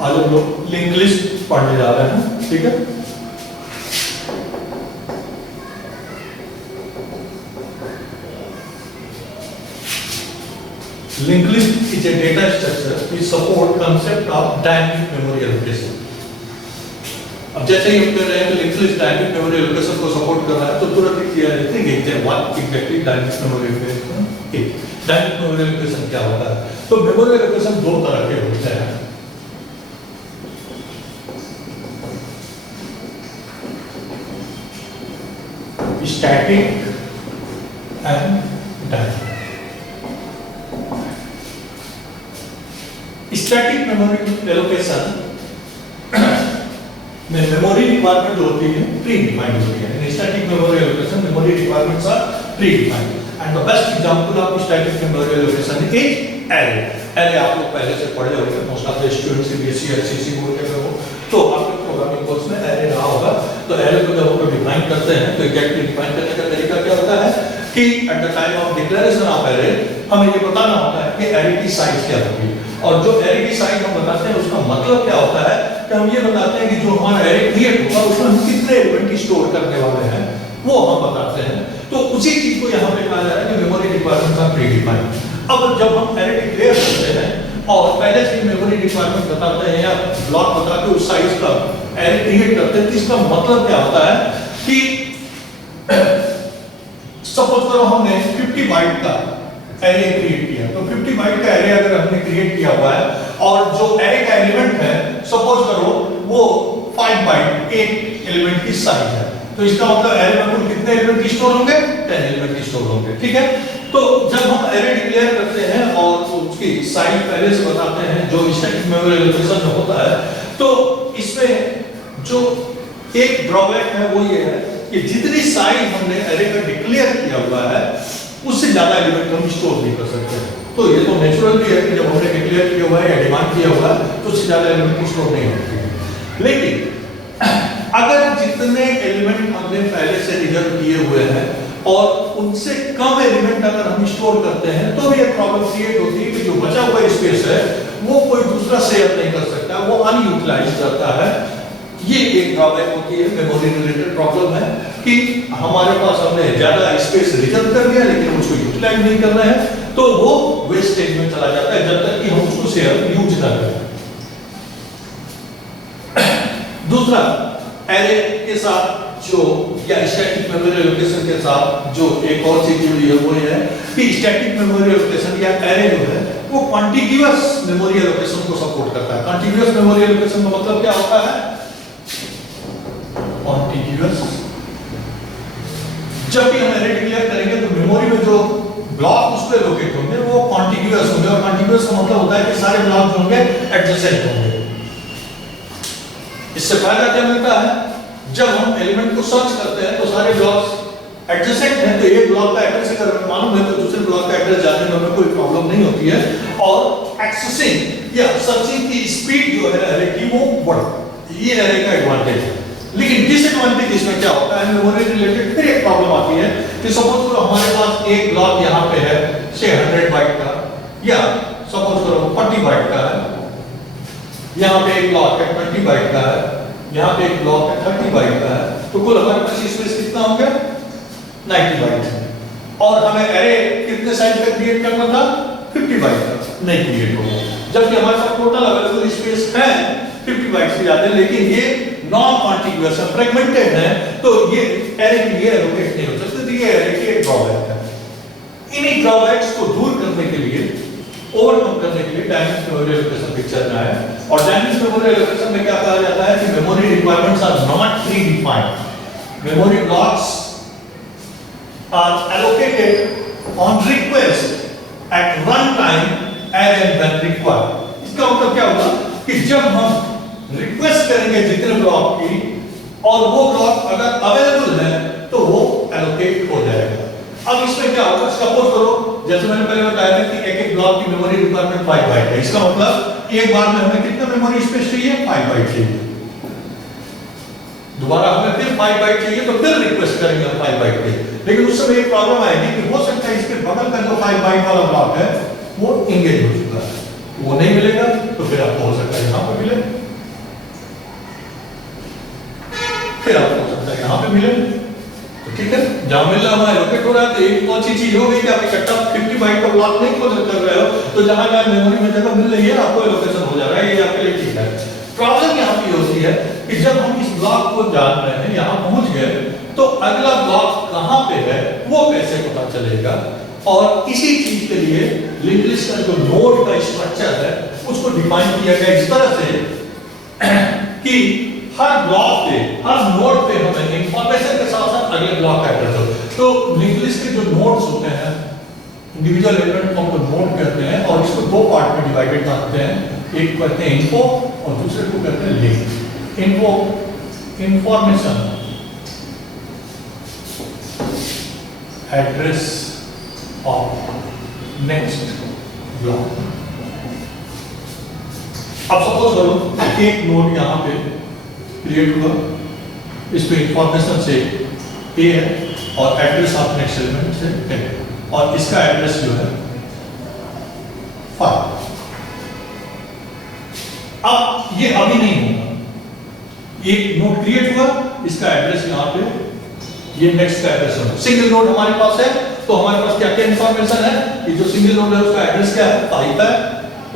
आज हम लोग लिंक लिस्ट पढ़ने जा रहे हैं, ठीक है। Linked list is a data structure which support concept of dynamic memory allocation. अब जैसे ही हम कह रहे हैं कि linked list dynamic memory allocation को सपोर्ट कर रहा है, तो तुरंत ही किया जाता है कि what exactly dynamic memory allocation is. Dynamic memory allocation क्या होता है? तो मेमोरी एलोकेशन दो तरह के होते हैं। Static and dynamic. Static memory allocation में मेमोरी रिक्वायरमेंट जो होती है प्री डिफाइंड होती है। Static memory allocation memory requirements are predefined and the best example of static memory allocation is array. Array आप लोग पहले से पढ़े होंगे, most of the students CBSE HCC board के हो तो आपके प्रोग्रामिंग कोर्स में एरे रहा होगा। तो एरे को जब हम डिफाइन करते हैं तो एग्जैक्टली डिफाइन करने का तरीका क्या होता है कि at the time of declaration of array हमें ये बताना होता है कि एरे की साइज क्या होगी, और जो एरे की साइज हम बताते हैं उसका मतलब क्या होता है कि हम ये बताते हैं कि जो हमारा एरे क्रिएट होगा उसमें हम कितने एलिमेंट स्टोर करने वाले हैं वो हम बताते हैं। तो उसी चीज को यहाँ पे कहा जा रहा है कि memory requirements are predefined. अब जब हम एरे डिक्लेयर करते हैं और पहले से मेमोरी रिक्वायरमेंट बताते हैं या ब्लॉक बता के उस साइज का एरे क्रिएट करते हैं, तो इसका मतलब क्या होता है कि सपोज करो हमने 50 बाइट का एरे क्रिएट किया, तो 50 बाइट का एरे अगर हमने क्रिएट किया हुआ है और जो एरे का एलिमेंट है सपोज करो वो 5 बाइट एक एलिमेंट की साइज है, तो इसका मतलब एरे में कुल कितने एलिमेंट स्टोर होंगे? 10 एलिमेंट स्टोर होंगे, ठीक है। तो जब हम एरे डिक्लेयर करते हैं और उसकी साइज पहले से बताते हैं जो स्टैटिक मेमोरी एलोकेशन में होता है, तो इसमें जो एक ड्रॉबैक है वो ये है कि जितनी साइज हमने एरे का डिक्लेयर किया हुआ है उससे ज्यादा एलिमेंट हम स्टोर नहीं कर सकते हैं। तो ये तो नेचुरल भी है कि जब हमने डिक्लेयर किया हुआ है या डिमांड किया हुआ है तो उससे ज्यादा एलिमेंट स्टोर नहीं होते हैं। लेकिन अगर जितने एलिमेंट हमने पहले से रिजर्व किए हुए हैं और उनसे कम एलिमेंट अगर हम स्टोर करते हैं तो भी एक प्रॉब्लम क्रिएट होती है कि जो बचा हुआ स्पेस है वो कोई दूसरा शेयर नहीं कर सकता, वो अनयूटिलाइज रहता है। ये एक ड्रॉबैक होती है, मेमोरी रिलेटेड प्रॉब्लम है कि हमारे पास हमने ज्यादा स्पेस रिजर्व कर लिया लेकिन उसको यूटिलाइज नहीं कर रहे हैं, तो वो वेस्टेज में चला जाता है जब तक कि हम उसको शेयर यूज ना करें। दूसरा, एरे के साथ जो या स्टैटिक मेमोरी एलोकेशन के साथ जो एक और चीज जुड़ी है वो ये है कि स्टैटिक मेमोरी एलोकेशन या एरे जो है वो कॉन्टिग्यूअस मेमोरी एलोकेशन को सपोर्ट करता है। कॉन्टिग्यूअस मेमोरी एलोकेशन का मतलब क्या होता है? कॉन्टिग्यूअस, जब भी हम एरे डिक्लेयर करेंगे तो मेमोरी में जो ब्लॉक उस पे लोकेट होंगे वो कॉन्टिग्यूअस होंगे, और कॉन्टिग्यूअस का मतलब होता है कि सारे ब्लॉक जो होंगे एडजेसेंट होंगे। इससे फायदा क्या मिलता है? जब हम एलिमेंट को सर्च करते हैं तो सारे ब्लॉक्स एडजेसेंट हैं, तो एक ब्लॉक का एड्रेस अगर मालूम है तो दूसरे ब्लॉक का एड्रेस जानने में हमें कोई प्रॉब्लम नहीं होती है, और एक्सेसिंग या सर्चिंग की स्पीड जो है एरे की वो बढ़ती है। ये एरे का एडवांटेज है। लेकिन डिसएडवांटेज इसमें क्या होता है? मेमोरी रिलेटेड फिर एक प्रॉब्लम आती है कि सपोज करो हमारे पास एक ब्लॉक यहाँ पे है से 100 बाइट का, या सपोज करो 40 बाइट का है, यहाँ पे एक ब्लॉक है 20 बाइट का है, यहाँ पे एक ब्लॉक है 30 बाइट का है, तो कुल हमारे पास स्पेस कितना हो गया? 90 बाइट। और हमें एरे कितने साइज का क्रिएट करना था? 50 बाइट का, नहीं क्रिएट होगा, जबकि हमारे पास टोटल अवेलेबल स्पेस है 50 बाइट से ज्यादा, लेकिन ये नॉन कॉन्टिग्यूअस है, फ्रेगमेंटेड है, तो ये एरे के लिए एलोकेट नहीं हो सकते। तो ये एरे की एक ड्रॉबैक है। इन्हीं ड्रॉबैक्स को दूर करने के लिए, ओवरकम करने के लिए डायनेमिक मेमोरी एलोकेशन पिक्चर में आया। और डायनेमिक मेमोरी एलोकेशन में क्या कहा जाता है कि memory requirements are not predefined. Memory blocks are allocated on request at one time as and when required. इसका मतलब क्या होगा कि जब हम रिक्वेस्ट करेंगे जितने ब्लॉक की और वो ब्लॉक अगर अवेलेबल है तो वो एलोकेट हो जाएगा। अब इसमें क्या होगा? सपोज करो जैसे मैंने पहले बताया था कि एक-एक ब्लॉक की मेमोरी रिक्वायरमेंट 5 बाइट है। इसका मतलब एक बार में हमें कितना मेमोरी स्पेस चाहिए? 5 बाइट चाहिए। दोबारा हमें फिर 5 बाइट चाहिए तो फिर रिक्वेस्ट करेंगे हम 5 बाइट के, लेकिन उस समय एक प्रॉब्लम आएगी कि हो सकता है इसके बगल का जो 5 बाइट वाला ब्लॉक है वो एंगेज हो चुका है, वो नहीं मिलेगा, तो फिर आपको हो सकता है यहाँ पर मिले। यहाँ पे मिले तो ठीक है, जहाँ मिल रहा है एलोकेट हो रहा है। तो एक तो अच्छी चीज हो गई कि आप इकट्ठा 50 बाइट का ब्लॉक नहीं खोज कर रहे हो, तो जहाँ जहाँ मेमोरी में जगह मिल रही है आपको एलोकेशन हो जा रहा है, ये आपके लिए ठीक है। प्रॉब्लम यहाँ पे होती है कि जब हम इस ब्लॉक को जान रहे हैं, यहाँ पहुंच गए, तो अगला ब्लॉक कहाँ पे है वो कैसे पता चलेगा। और इसी चीज के लिए लिंक लिस्ट का जो नोड का स्ट्रक्चर है उसको डिफाइन किया गया इस तरह से कि हर ब्लॉक पे, हर नोड पे हमें इंफॉर्मेशन के साथ साथ अगले ब्लॉक का एड्रेस हो। तो लिंक लिस्ट के जो नोड्स होते हैं, इंडिविजुअल एलिमेंट को हम लोग नोड कहते हैं, और इसको दो पार्ट में डिवाइडेड करते हैं। एक कहते हैं इन्फो और दूसरे को कहते हैं link. Info information, address of next block. अब सपोज करो एक नोड यहां पे क्रिएट हुआ, इस पे इंफॉर्मेशन से ए है और एड्रेस ऑफ नेक्स्ट एलिमेंट से 10, और इसका एड्रेस जो है 5। अब ये अभी नहीं होगा, एक नोड क्रिएट हुआ, इसका एड्रेस यहां पे, ये नेक्स्ट का एड्रेस है। सिंगल नोड हमारे पास है, तो हमारे पास क्या क्या इंफॉर्मेशन है कि जो सिंगल नोड है उसका एड्रेस क्या है, 5 है,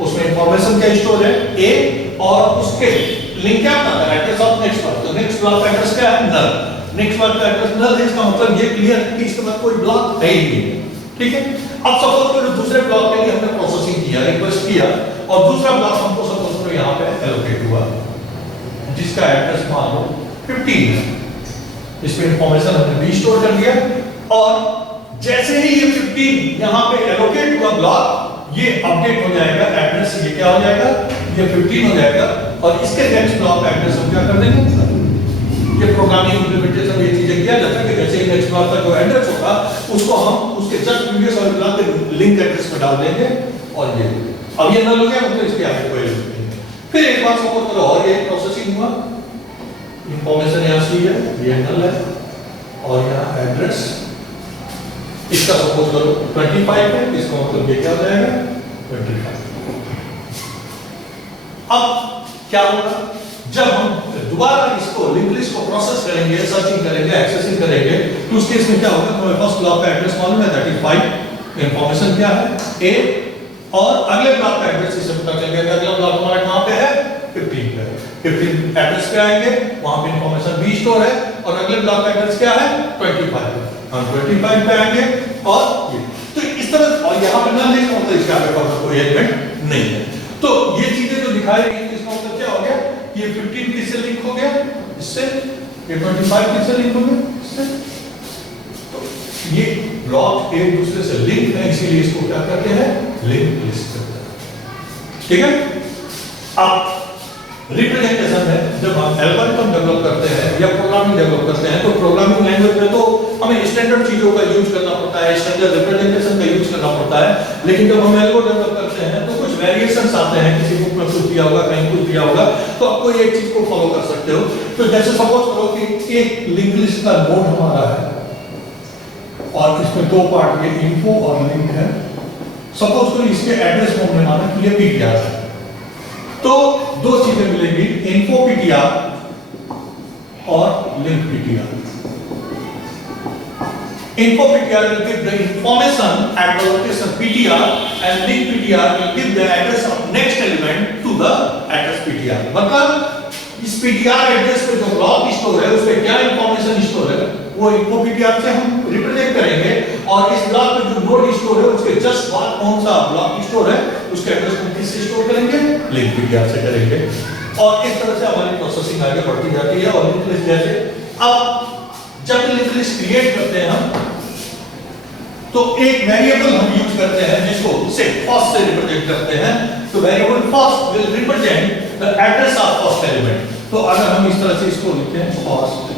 उसमें इंफॉर्मेशन क्या स्टोर है ए, और उसके लिंक क्या आता है, एड्रेस ऑफ नेक्स्ट ब्लॉक। तो नेक्स्ट ब्लॉक का एड्रेस क्या है, नल। नेक्स्ट ब्लॉक का एड्रेस नल है, इसका मतलब ये क्लियर है कि इसके बाद कोई ब्लॉक है ही नहीं। ठीक है, अब सपोज करो दूसरे ब्लॉक के लिए हमने प्रोसेसिंग किया, रिक्वेस्ट किया, और दूसरा ब्लॉक हमको सपोज करो यहां पे एलोकेट हुआ, जिसका एड्रेस मान लो 15 है। इसमें इंफॉर्मेशन हमने भी स्टोर कर लिया, और जैसे ही ये 15 यहां पे एलोकेट हुआ ब्लॉक, ये अपडेट हो जाएगा एड्रेस, ये क्या हो जाएगा, ये 15 हो जाएगा, और इसके नेक्स्ट ब्लॉक का एड्रेस हम क्या कर देंगे, ये प्रोग्रामिंग इम्प्लीमेंटेशन ये चीजें किया जाता है कि जैसे ही नेक्स्ट ब्लॉक का जो एड्रेस होगा उसको हम उसके जस्ट प्रीवियस वाले ब्लॉक के लिंक एड्रेस में डाल देंगे, और ये अब ये नल हो गया, मतलब इसके आगे कोई लिंक नहीं। फिर एक बार सपोज करो और ये प्रोसेसिंग हुआ, इंफॉर्मेशन यहां से है, ये नल है, और यहां एड्रेस इसका सपोज करो 25 है, इसका मतलब ये क्या हो जाएगा 25। अब क्या होगा, जब हम दोबारा इसको लिंक लिस्ट को प्रोसेस करेंगे, सर्चिंग करेंगे, एक्सेसिंग करेंगे, तो उस केस में क्या होगा, हमें फर्स्ट ब्लॉक का एड्रेस मालूम है 35, इंफॉर्मेशन क्या है ए, और अगले ब्लॉक का एड्रेस इससे पता चल गया कि अगला ब्लॉक हमारा कहां पे है, 15 पे। 15 एड्रेस पे आएंगे, वहां पे इंफॉर्मेशन भी स्टोर है, और अगले ब्लॉक का एड्रेस क्या है 25, हम 25 पे आएंगे, और ये तो इस तरह, और यहां पे ना लिखा मतलब इसके आगे कोई एलिमेंट नहीं है। तो ये चीजें जो दिखाई गई इसका मतलब क्या हो गया, ये 15 किससे लिंक हो गया, इससे, ये 25 किससे लिंक हो गया, इससे। तो ये ब्लॉक एक दूसरे से लिंक है, इसीलिए इसको क्या कहते हैं, लिंक लिस्ट कहते हैं। ठीक है, अब रिप्रेजेंटेशन है, जब हम एल्गोरिथम डेवलप करते हैं या प्रोग्रामिंग डेवलप करते हैं, तो प्रोग्रामिंग लैंग्वेज में तो हमें स्टैंडर्ड चीजों का यूज करना पड़ता है, स्टैंडर्ड रिप्रेजेंटेशन का यूज करना पड़ता है, लेकिन जब हम एल्गो डेवलप करते हैं तो कुछ वेरिएशंस आते हैं, किसी बुक में कुछ दिया होगा, कहीं कुछ दिया होगा, तो आप कोई एक चीज को फॉलो कर सकते हो। तो जैसे सपोज करो कि एक लिंक लिस्ट का नोड हमारा है, और इसमें दो पार्ट में इन्फो और लिंक है। सपोज करो इसके एड्रेस को हमने माना कि ये पीटीआर है, तो दो चीजें मिलेंगी, इन्फो पीटीआर और link PTR. Info PTR will give the information at the location PTR, and link PTR will give the address of next element to the address PTR. मतलब इस PTR एड्रेस पे जो ब्लॉक स्टोर है उसमें क्या information store है वो info PTR से हम रिप्रेजेंट करेंगे, और इस ब्लॉक पे जो नोड स्टोर है उसके जस्ट बाद कौन सा ब्लॉक स्टोर है उसके एड्रेस को किससे स्टोर करेंगे, लिंक PTR से करेंगे। और इस तरह से हमारी प्रोसेसिंग आगे बढ़ती जाती है। और लिंक लिस्ट जैसे अब जब लिंक लिस्ट क्रिएट करते हैं हम, तो एक वेरिएबल हम यूज करते हैं जिसको से फर्स्ट से रिप्रेजेंट करते हैं। तो variable first will represent the address of first element. तो अगर हम इस तरह से इसको लिखते हैं फर्स्ट,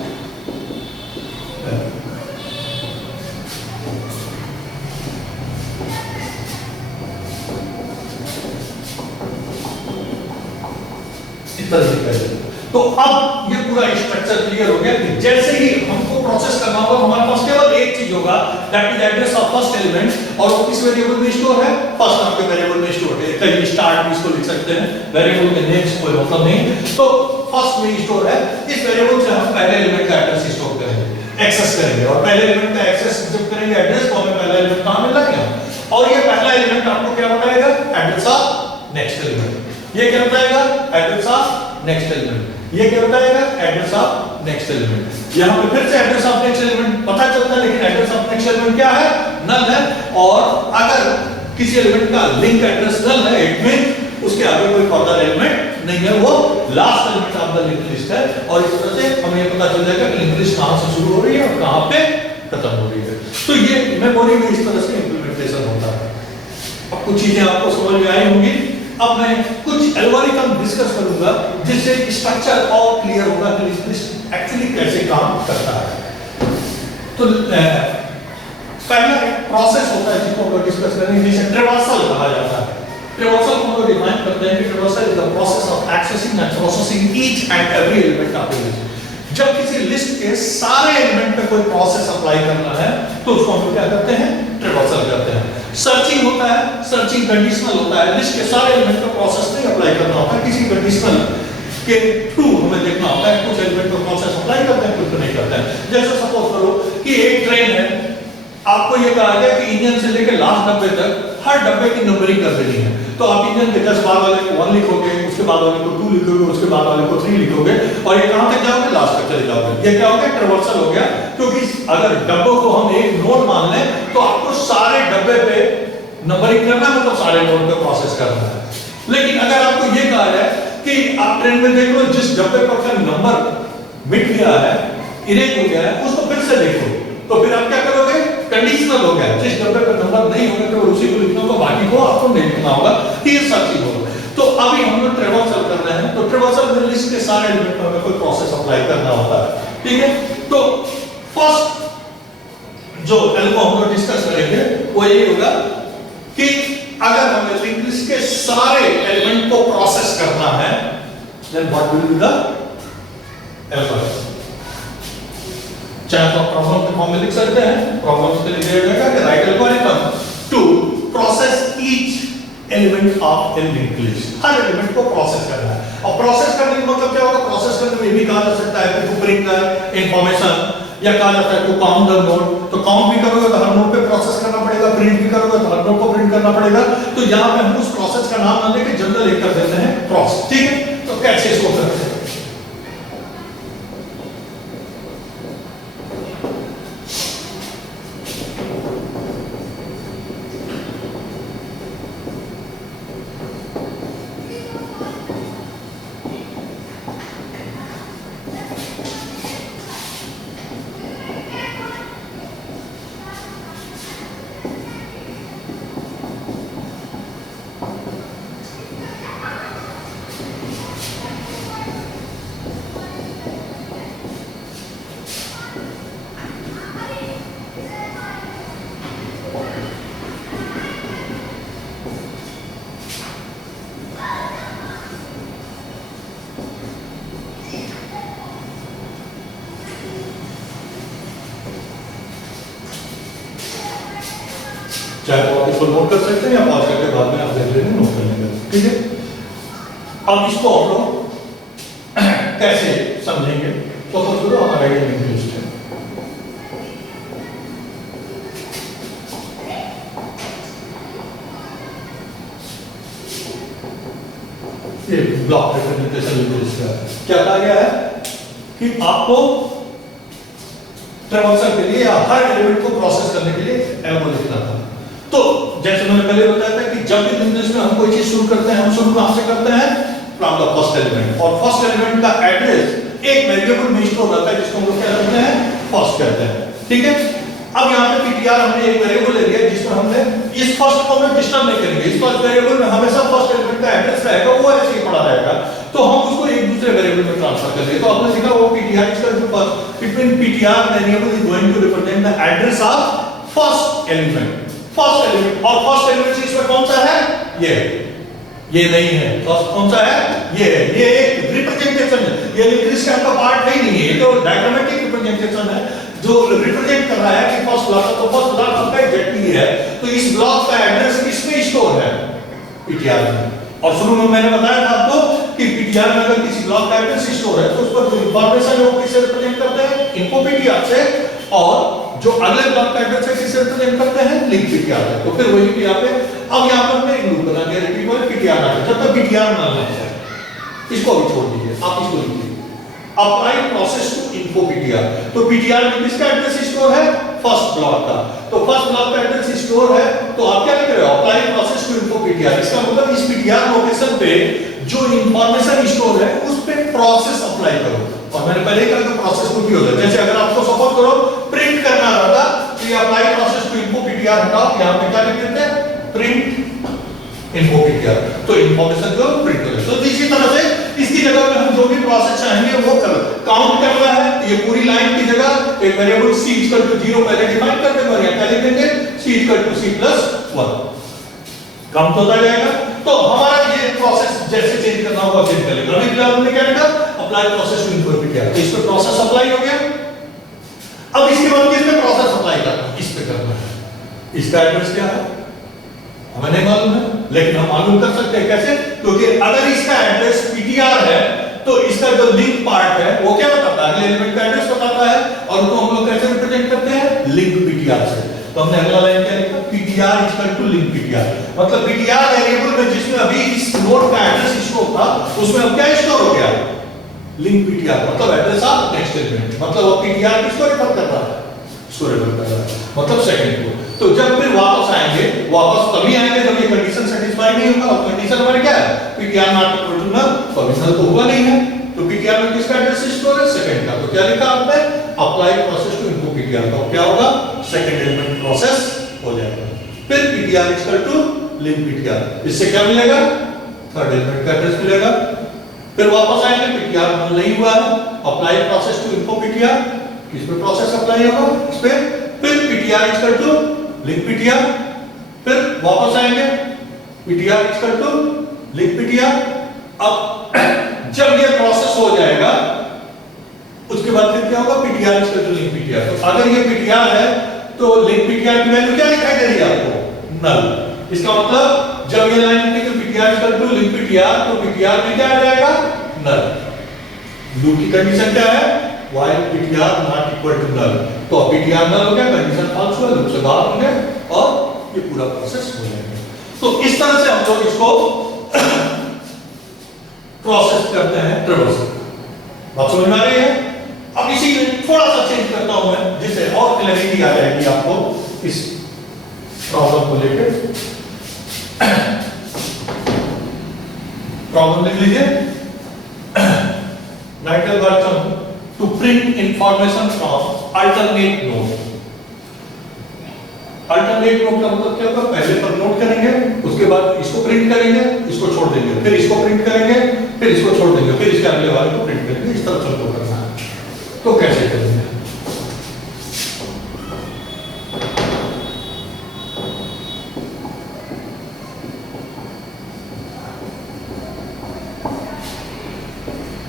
इस तरह से करें, तो अब ये पूरा स्ट्रक्चर क्लियर हो गया कि जैसे ही हमको प्रोसेस करना होगा हमारे पास केवल एक चीज होगा, that is address of first element, और वो किस वेरिएबल में स्टोर है, फर्स्ट नाम के वेरिएबल में स्टोर है। कहीं स्टार्ट भी इसको लिख सकते हैं, वेरिएबल के नेम से कोई मतलब नहीं, तो फर्स्ट में स्टोर है। इस वेरिएबल से हम पहले एलिमेंट का एड्रेस स्टोर करेंगे। एक्सेस करेंगे, और पहले एलिमेंट का एक्सेस जब करेंगे एड्रेस, तो हमें पहला एलिमेंट कहां मिल रहा है, और ये पहला एलिमेंट आपको क्या बताएगा, एड्रेस ऑफ नेक्स्ट एलिमेंट। ये क्या बताएगा, एड्रेस ऑफ नेक्स्ट एलिमेंट। ये क्या बताएगा, एड्रेस ऑफ नेक्स्ट एलिमेंट। यहां पे फिर से एड्रेस ऑफ नेक्स्ट एलिमेंट पता चलता है, लेकिन एड्रेस ऑफ नेक्स्ट एलिमेंट क्या है, नल है, और अगर किसी एलिमेंट का लिंक एड्रेस नल है, इट मीन उसके आगे कोई फर्दर एलिमेंट नहीं है, वो last element of the link list है। और इस तरह से हमें ये पता चल जाएगा कि लिंक लिस्ट कहां से शुरू हो रही है और कहां पे खत्म हो रही है। तो ये मेमोरी में इस तरह से इंप्लीमेंटेशन होता है। अब कुछ चीजें आपको समझ में आई होंगी। अब मैं कुछ एल्गोरिथम डिस्कस करूंगा जिससे स्ट्रक्चर और क्लियर होगा कि लिंक लिस्ट एक्चुअली कैसे काम करता है। तो पहला एक प्रोसेस होता है जिसको हम लोग डिस्कस करेंगे, जिसे ट्रैवर्सल कहा जाता है। ट्रैवर्सल को हम लोग डिफाइन करते हैं कि traversal is the process of accessing and processing each and every element of the list. जब किसी लिस्ट के सारे एलिमेंट पे कोई प्रोसेस अप्लाई करना है तो उसको हम लोग क्या करते हैं, ट्रैवर्सल करते हैं। सर्चिंग होता है, सर्चिंग कंडीशनल होता है, लिस्ट के सारे एलिमेंट पे प्रोसेस नहीं अप्लाई करना होता, किसी कंडीशनल के थ्रू हमें देखना होता है, कुछ एलिमेंट पे प्रोसेस अप्लाई करते हैं, कुछ नहीं करते हैं। जैसे सपोज करो कि एक ट्रेन है, आपको ये कहा गया कि इंजन से लेकर लास्ट डब्बे तक हर डब्बे की नंबरिंग कर देनी है, तो आप इंजन के 10 बार वाले को 1 लिखोगे, उसके बाद वाले को 2 लिखोगे, उसके बाद वाले को 3 लिखोगे, और ये कहां तक जाओगे, लास्ट तक चले जाओगे। ये क्या हो गया, ट्रैवर्सल हो गया। क्योंकि अगर डब्बों को हम एक नोड मान लें तो आपको सारे डब्बे पे नंबरिंग करना है, मतलब सारे नोड पे प्रोसेस करना है। लेकिन अगर आपको ये कहा है कि आप ट्रेन में देख लो, जिस डब्बे पर का नंबर मिट गया है, इरेज हो गया है, उसको फिर से देखो, तो फिर आप क्या करोगे, कंडीशनल हो गया। जिस डब्बे पर नंबर नहीं होगा तो उसी को लिखना होगा, बाकी को आपको नहीं लिखना होगा। ये सर्चिंग होगा। तो अभी हम लोग ट्रैवर्सल कर रहे हैं, तो ट्रैवर्सल में लिस्ट के सारे एलिमेंट पर कोई प्रोसेस अप्लाई करना होता है, ठीक है। तो फर्स्ट जो एल्गो हम लोग डिस्कस करेंगे वो ये होगा कि अगर हमें लिंक लिस्ट के सारे एलिमेंट को प्रोसेस करना है, then what will be the algorithm. चाहे तो प्रॉब्लम के फॉर्म में लिख सकते हैं, प्रॉब्लम के लिए दिया जाएगा कि write algorithm to process each element of a link list. हर एलिमेंट को प्रोसेस करना है। और प्रोसेस करने का मतलब क्या होगा, प्रोसेस करने में ये भी कहा जा सकता है कि टू ब्रिंग द इंफॉर्मेशन, या कहा जाता है टू काउंट द नोड। तो काउंट भी करोगे तो हर नोड पे प्रोसेस करना पड़ेगा, प्रिंट भी करोगे तो हर नोड को प्रिंट करना पड़ेगा। तो यहां पे हम उस प्रोसेस का नाम ना लेके जनरल एक कर देते हैं प्रोसेस, ठीक है। तो कैसे इसको करते हैं, चाहे तो आप इसको नोट कर सकते हैं या पॉज करके बाद में आप देख लेंगे, नोट कर लेंगे, ठीक है। अब इसको हम लोग कैसे समझेंगे, तो सोचो हमारा ये लिंक लिस्ट है। ये ब्लॉक रिप्रेजेंटेशन लिंक लिस्ट है। क्या कहा गया है कि आपको ट्रैवर्सल के लिए या हर एलिमेंट को प्रोसेस करने के लिए एल्गो लिखना था। तो जैसे मैंने पहले बताया था कि जब भी लिंक लिस्ट में हम कोई चीज शुरू करते हैं, हम शुरू कहां से करते हैं, फ्रॉम द फर्स्ट एलिमेंट। और फर्स्ट एलिमेंट का एड्रेस एक वेरिएबल में स्टोर रहता है, जिसको हम लोग क्या करते हैं, फर्स्ट कहते हैं, ठीक है। अब यहाँ पे ptr हमने एक वेरिएबल ले लिया जिसमें हमने इस फर्स्ट को हम डिस्टर्ब नहीं करेंगे, इस फर्स्ट वेरिएबल में हमेशा फर्स्ट एलिमेंट का एड्रेस रहेगा, वो ऐसे ही पड़ा रहेगा, तो हम उसको एक दूसरे वेरिएबल में ट्रांसफर कर देंगे। तो आपने लिखा वो ptr इसका जो first, it mean ptr variable is going to represent the address of first element, first element. और फर्स्ट एलिमेंट इसमें कौन सा है, ये नहीं है, फर्स्ट कौन सा है, ये है। ये एक रिप्रेजेंटेशन है, ये लिंक लिस्ट का पार्ट नहीं है, ये तो डायग्रामेटिक रिप्रेजेंटेशन है जो रिप्रेजेंट कर रहा है कि फर्स्ट ब्लॉक, तो फर्स्ट ब्लॉक आपका एग्जैक्टली है, तो इस ब्लॉक का एड्रेस किसमें स्टोर है, ptr में। और शुरू में मैंने बताया था आपको कि ptr पीटीआर में अगर किसी ब्लॉक का एड्रेस स्टोर है तो उस पर जो इंफॉर्मेशन है वो किससे रिप्रेजेंट करते हैं, इन्फो पीटीआर से, और जो अगले ब्लॉक का एड्रेस है किससे रिप्रेजेंट करते हैं, लिंक पीटीआर से। तो फिर वही पे यहाँ पे अब यहाँ पर हमने एक लूप बना दिया रिपीट वाले पीटीआर ना, जब तक पीटीआर ना ले जाए इसको अभी छोड़ दीजिए, आप इसको लिखिए apply process to info PTR. तो पीटीआर में किसका एड्रेस स्टोर है, फर्स्ट ब्लॉक का, तो फर्स्ट ब्लॉक का एड्रेस स्टोर है, तो आप क्या लिख रहे हो, apply process to info PTR. इसका मतलब इस पीटीआर लोकेशन पे जो इंफॉर्मेशन स्टोर है उस पे प्रोसेस अप्लाई करो। और मैंने पहले कहा कि प्रोसेस को भी होता है, जैसे अगर आपको सपोज करो प्रिंट करना रहता तो ये apply process to info PTR हटाओ, यहां पे क्या लिख देते हैं, प्रिंट इन्फो पीटीआर, तो इंफॉर्मेशन जो प्रिंट हो जाए। तो इसी तरह से इसकी जगह पे हम जो भी प्रोसेस चाहेंगे वो कर काउंट करना है, ये पूरी लाइन की जगह एक वेरिएबल c इक्वल टू 0 पहले डिफाइन कर देंगे और यहां क्या लिख देंगे c equal to c plus 1, count होता जाएगा। तो हमारा ये प्रोसेस जैसे चेंज करना होगा चेंज कर लेंगे। अभी फिलहाल हमने क्या लिखा, apply process to info PTR, तो इस पे प्रोसेस अप्लाई हो गया। अब इसके बाद किस पे प्रोसेस अप्लाई करना है, इस पे करना है। इसका एड्रेस क्या है हमें नहीं मालूम है, लेकिन हम मालूम कर सकते हैं कैसे, क्योंकि अगर इसका एड्रेस पीटीआर है तो इसका जो लिंक पार्ट है वो क्या बताता है, अगले एलिमेंट का एड्रेस बताता है, और उसको हम लोग कैसे रिप्रेजेंट करते हैं, लिंक पीटीआर से। तो हमने अगला लाइन क्या लिखा, PTR equal to link PTR, मतलब पीटीआर वेरिएबल में जिसमें अभी इस नोड का एड्रेस स्टोर था उसमें अब क्या स्टोर हो गया, लिंक पीटीआर, मतलब एड्रेस ऑफ नेक्स्ट एलिमेंट, मतलब अब पीटीआर किसको रेफर कर रहा है, इसको रेफर कर रहा है, मतलब सेकंड को। तो जब फिर वापस आएंगे, वापस तभी आएंगे जब ये कंडीशन सेटिस्फाई नहीं होगा, और कंडीशन हमारी क्या है, PTR not equal to null, condition तो हुआ नहीं है, तो पीटीआर में किसका एड्रेस स्टोर है, सेकंड का, तो क्या लिखा आपने, apply process to info PTR, तो क्या होगा, सेकंड एलिमेंट प्रोसेस हो जाएगा। फिर PTR equal to link PTR, इससे क्या मिलेगा, थर्ड एलिमेंट का एड्रेस मिलेगा। फिर वापस आएंगे, पीटीआर नल नहीं हुआ है, apply process to info PTR, किस पे प्रोसेस अप्लाई होगा, इस पे। फिर PTR equal to link PTR, फिर वापस आएंगे, PTR equal to link PTR. अब जब ये प्रोसेस हो जाएगा उसके बाद फिर क्या होगा, PTR equal to link PTR. तो अगर ये पीटीआर है तो लिंक पीटीआर की वैल्यू क्या दिखाई दे रही है आपको, नल। इसका मतलब जब ये लाइन लिखेंगे PTR equal to link PTR, तो पीटीआर में क्या आ जाएगा, नल। लूप की कंडीशन क्या है, while ptr not equal to null, तो ptr null हो गया, कंडीशन फॉल्स हुआ, लूप से बाहर होंगे और ये पूरा प्रोसेस हो जाएगा। तो इस तरह से हम लोग इसको प्रोसेस करते हैं ट्रैवर्सल। बात समझ में आ रही है? अब इसी थोड़ा सा चेंज करता हूं मैं, जिससे और क्लैरिटी आ जाएगी आपको इस प्रॉब्लम को लेकर। प्रॉब्लम लिख लीजिए, Michael Barton to print information from alternate node। alternate node का मतलब क्या होगा, पहले पर नोट करेंगे, उसके बाद इसको प्रिंट करेंगे, इसको छोड़ देंगे, फिर इसको प्रिंट करेंगे, फिर इसको छोड़ देंगे, फिर इसके अगले वाले को प्रिंट करेंगे, इस तरह से करना है। तो कैसे करेंगे,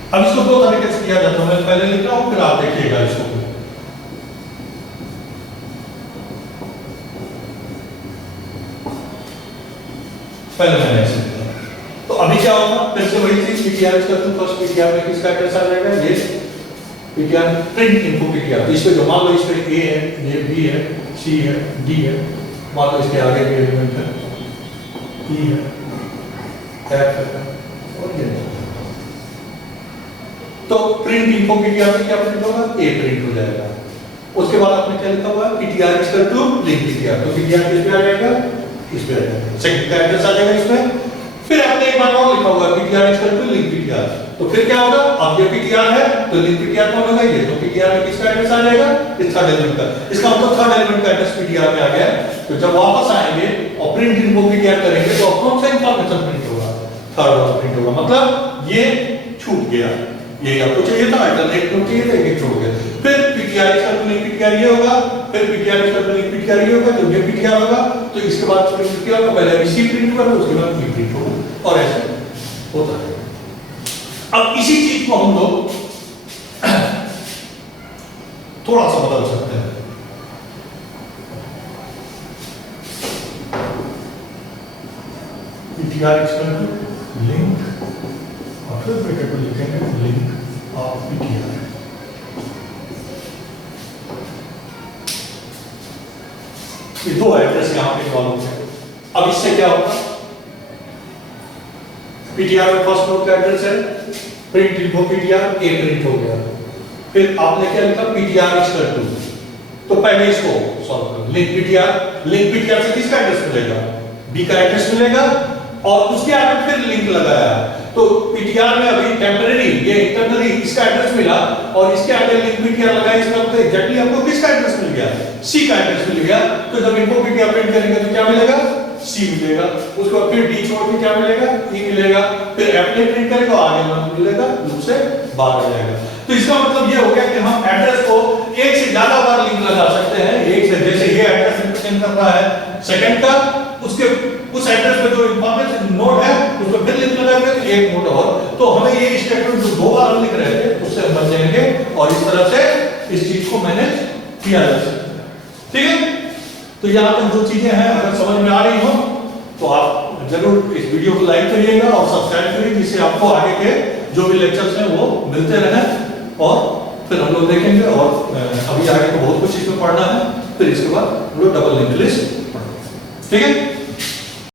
अब इसको दो तरीके से किया जाता है, मैं पहले लिख रहा हूं फिर आप देखिएगा इसको। पहले मैंने ऐसे लिखा, तो अभी क्या होगा, फिर से वही चीज पीटीआर इसका तो फर्स्ट पीटीआर में किसका एड्रेस आ जाएगा, ये पीटीआर प्रिंट इनफो पीटीआर। इस पे जो मान लो इस पे ए है, ये बी है, सी है, डी है, मान लो इसके आगे भी एलिमेंट है, ई है, एफ है और ये। तो प्रिंट इन्फो पीटीआर में क्या प्रिंट होगा, ए प्रिंट हो जाएगा। उसके बाद आपने क्या लिखा हुआ है, PTR equal to link PTR, तो पीटीआर किस पे आ जाएगा, इस पे आ जाएगा, सेकंड का एड्रेस आ जाएगा इसमें। फिर आपने एक बार और लिखा हुआ है PTR equal to link PTR, तो फिर क्या होगा, अब ये पीटीआर है तो लिंक पीटीआर कौन होगा, ये, तो पीटीआर में किसका एड्रेस आ जाएगा, इस थर्ड एलिमेंट का। इसका मतलब थर्ड एलिमेंट का एड्रेस पीटीआर में आ गया। तो जब वापस आएंगे और प्रिंट इन्फो पीटीआर करेंगे तो कौन सा इंफॉर्मेशन प्रिंट होगा, थर्ड वाला प्रिंट होगा, मतलब ये छूट गया, ये आपको चाहिए था, अल्टरनेट नोड चाहिए था, ये छोड़ गया। फिर PTR equal to link PTR ये होगा, फिर PTR equal to link PTR ये होगा, तो ये पीटीआर होगा, तो इसके बाद प्रिंट क्या होगा, पहले सी प्रिंट होगा, उसके बाद ई प्रिंट होगा, और ऐसे होता है। अब इसी चीज को हम लोग थोड़ा सा बदल सकते हैं। पीटीआर इक्वल टू लिंक और फिर ब्रैकेट में लिखेंगे लिंक ऑफ पीटीआर। ये दो एड्रेस यहाँ पे इन्वॉल्व है। अब इससे क्या होगा, पीटीआर में फर्स्ट नोड का एड्रेस है, प्रिंट इन्फो पीटीआर ए प्रिंट हो गया। फिर आपने क्या लिखा, पीटीआर इज इक्वल टू, तो पहले इसको सॉल्व करो। लिंक पीटीआर से किसका एड्रेस मिलेगा, बी का एड्रेस मिलेगा, और उसके आगे फिर लिंक लगाया तो पीटीआर में अभी टेम्परेरी ये इंटरनली इसका एड्रेस मिला, और इसके आगे लिंक पीटीआर लगाया, इसका मतलब एग्जैक्टली हमको किसका एड्रेस मिल गया, सी का एड्रेस मिल गया। तो जब इनको पीटीआर प्रिंट करेंगे तो क्या मिलेगा, सी मिलेगा, उसको फिर डी छोड़ के क्या मिलेगा, ई मिलेगा, फिर एफ प्रिंट करेंगे तो आगे वन मिलेगा, लूप से बाहर आ जाएगा। तो इसका मतलब ये हो गया कि हम एड्रेस को एक से ज्यादा बार लिंक लगा सकते हैं, एक से, जैसे ये एड्रेस रिप्रेजेंट कर रहा है सेकंड का, उसके उस एड्रेस पे जो इंफॉर्मेशन नोड है उस पर फिर लिंक लगाएंगे तो एक नोड और, तो हमें ये स्टेटमेंट जो दो बार लिख रहे थे उससे हम बच जाएंगे, और इस तरह से इस चीज को मैनेज किया जा सकता है। ठीक है, तो यहाँ तक जो चीजें हैं अगर समझ में आ रही हो तो आप जरूर इस वीडियो को लाइक करिएगा और सब्सक्राइब करिए, जिससे आपको आगे के जो भी लेक्चर्स हैं वो मिलते रहें, और फिर हम लोग देखेंगे। और अभी आगे तो बहुत कुछ इसमें पढ़ना है, फिर इसके बाद हम लोग डबल लिंक लिस्ट पढ़ेंगे। ठीक है।